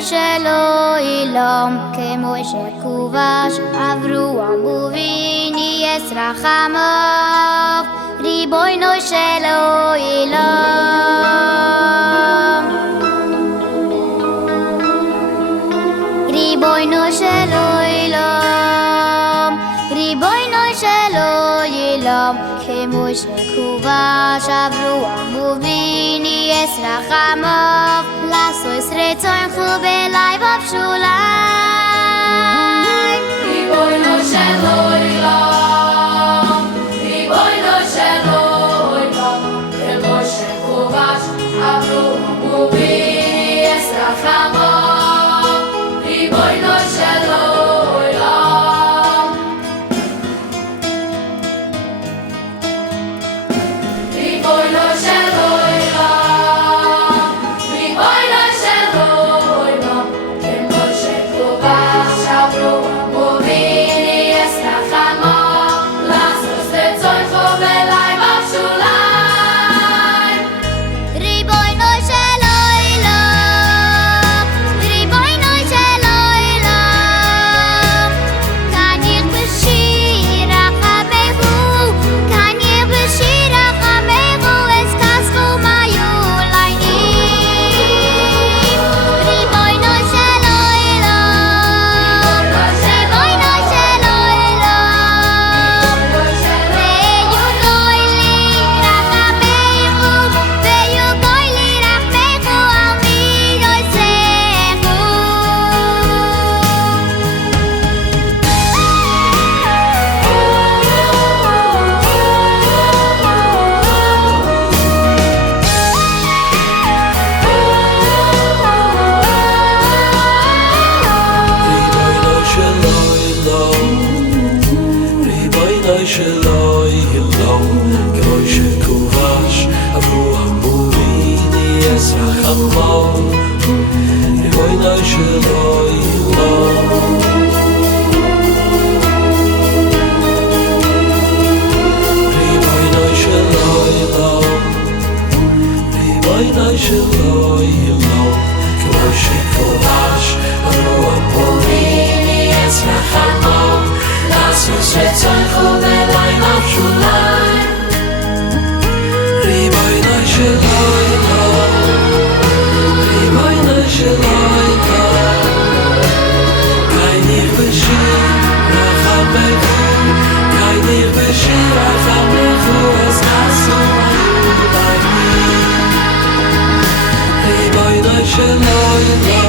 של עולם, כמו שכובש עברו המובין יש רחמיו, ריבונו של עולם, ריבונו של עולם, ריבונו של עולם, כמו שכובש עברו המובין יש רחמיו, לעשות רצונך בלב שוליים. ריבונו של עולם, ריבונו של עולם, כמו שכובש עברו המובין יש רחמיו, ריבונו של עולם, ריבונו של עולם, ריבונו של עולם, כמו שכובש עברו המובין יש רחמיו, לעשות רצונך בלב שוליים. ריבונו של עולם, ריבונו של עולם, כאן בשיר רחמיך, כאן בשיר רחמיך, אז כסחו מיוליינים. ריבונו של עולם, ריבונו של עולם, ויוגוי לי רחמיך, ויוגוי לי רחמיך על ריבונו של עולם, כמו שכובש עברו המובין יש רחמיו, ריבונו של עולם, ריבונו של עולם, ריבונו של עולם, כמו שכובש עברו המובין יש רחמיו, לעשות רצונך בלב שוליים. ריבונו של עולם, ריבונו של עולם, קייניך בשיר רחמיך, קייניך בשיר רחמיך, אז כסחו מיוליינים. ריבונו של עולם,